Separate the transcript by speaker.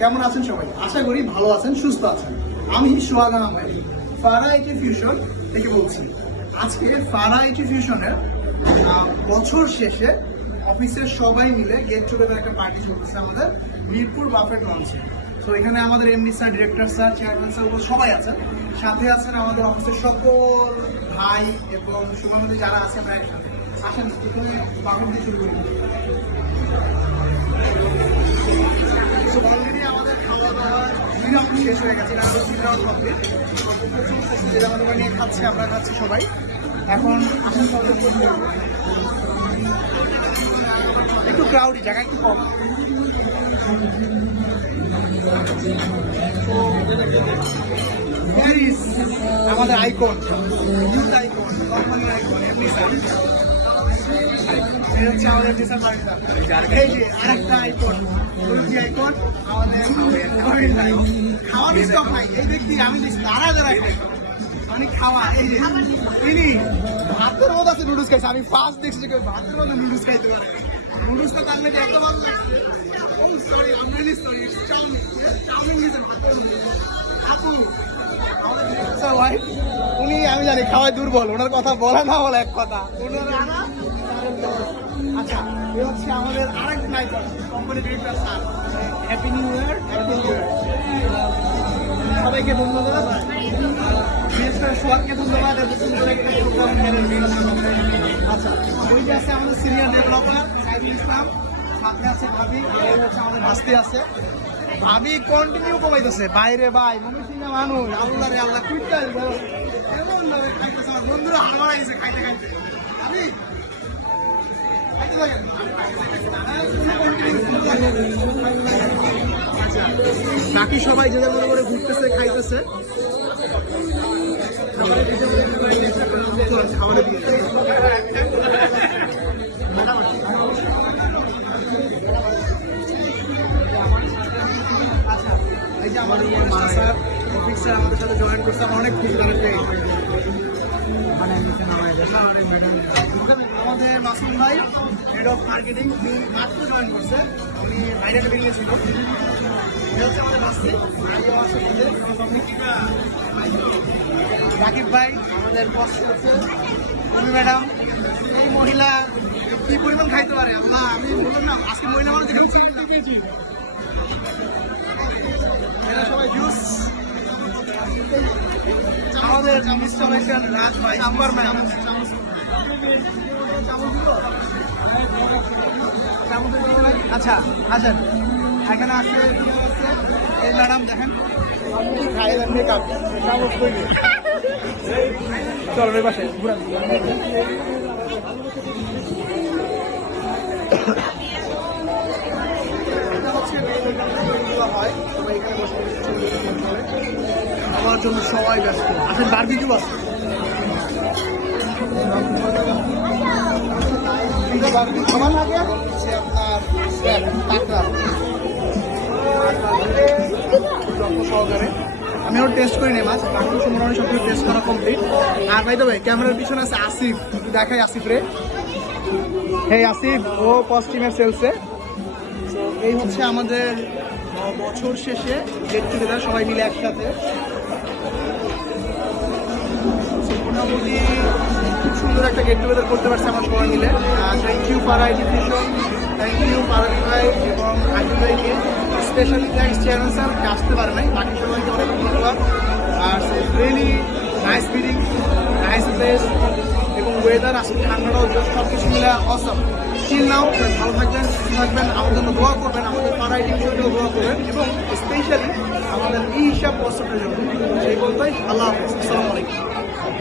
Speaker 1: কেমন আছেন সবাই? আশা করি ভালো আছেন, সুস্থ আছেন। আমি সোহাগান আহমেদ, ফারা ফিউশন থেকে বলছি। আজকে ফারা আইটি ফিউশনের বছর শেষে অফিসের সবাই মিলে গেট টুগেদার একটা পার্টি চলতেছে আমাদের মিরপুর বাফেট লঞ্চে। তো এখানে আমাদের MD sir, director sir, chairman sir সবাই আছেন। সাথে আছেন আমাদের অফিসের সকল ভাই এবং শুভানন্দী যারা আছেন আসেন এখানে বাফেট দিয়ে শুরু করি। So, আমাদের খাওয়া দাওয়া দুই রাউন্ড শেষ হয়ে গেছে আমাদের তিন রাউন্ড কমপ্লিট যেটা আমাদের নিয়ে খাচ্ছি আমরা খাচ্ছি সবাই। এখন আসেন সবাই একটু ক্রাউডি জায়গা একটু কম। Here is আমাদের আইকন ইউথ আইকন কোম্পানির আইকন এমনি স্যার আমি মানে ফার্স্ট দেখছি যে ভাতের মধ্যে নুডলস খাইতে পারে। উনি, আমি জানি, খাওয়ায় দুর্বল, ওনার কথা বলা না বলা এক কথা। আচ্ছা এ হচ্ছে আমাদের আরেক নাইকার company director sir happy new year happy new year সবাইকে ধন্যবাদ। সোহাগকে ধন্যবাদ। সুন্দর একটা প্রোগ্রাম আচ্ছা আমাদের ইসলাম ভাবি আমাদের ভাবি কন্টিনিউ কমাইতেছে বাইরে ভাই মনে মানুষ আল্লাহ রে আল্লাহ খাইতেছে আমার বন্ধুরা আচ্ছা, বাকি সবাই যে মনে করে ঘুরতেছে খাইতেছে। এই যে আমাদের স্যার স্যার আমাদের সাথে জয়েন করছে আমরা অনেক খুশি তারা পেয়ে আমাদের মাসুম ভাই হেড অফ মার্কেটিং মাত্র জয়েন করছে উনি বাইরে বেরিয়ে ছিল হচ্ছে আমাদের মধ্যে রাকিব ভাই, আমাদের ম্যাডাম এই মহিলা কি পরিমাণ খাইতে পারে? আল্লাহ, আমি বললাম না, আজকে মহিলা মানুষ দেখে চিনি দিয়েছি এরা সবাই জুস আমাদের রাজ ভাই নাম্বার ম্যাম আচ্ছা আসেন। এখানে আছে আছে এই ম্যাডাম দেখেন চলো এই পাশে ঘুরান। আমার জন্য সবাই ব্যস্ত। আসেন বারবিকিউ আছে এটা বারবিকিউ লাগে? সে আপনার সহকারে আমি ওর টেস্ট করি নি মাছ বাকি মোটামুটি সব কিছু টেস্ট করা কমপ্লিট আর ভাই তবে ক্যামেরার পিছনে আছে আসিফ। দেখাই আসিফ রে। এই আসিফ, ও কস্টিউমের সেলসে তো এই হচ্ছে আমাদের বছর শেষে গেট টুগেদার সবাই মিলে একসাথে। মোটামুটি খুব সুন্দর একটা গেট টুগেদার করতে পারছে আমরা সবাই মিলে। Thank you Para education thank you Parabi ভাই এবং আকিব ভাইকে। স্পেশালি থ্যাংকস চেয়ারম্যান স্যার আসতে পারে নাই, বাকি সবাইকে অনেক ধন্যবাদ। আর really nice feeling nice place এবং ওয়েদার আসলে ঠান্ডাটাও সব কিছু মিলে অসম চিল নাও ভালো থাকবেন, সুস্থ থাকবেন, আমাদের জন্য দোয়া করবেন, আমাদের পাড়ায় জন্য দোয়া করবেন, এবং স্পেশালি আমাদের এই হিসাব বছরের জন্য সেই বলতে আল্লাহ হাফিজ, আসসালামু আলাইকুম।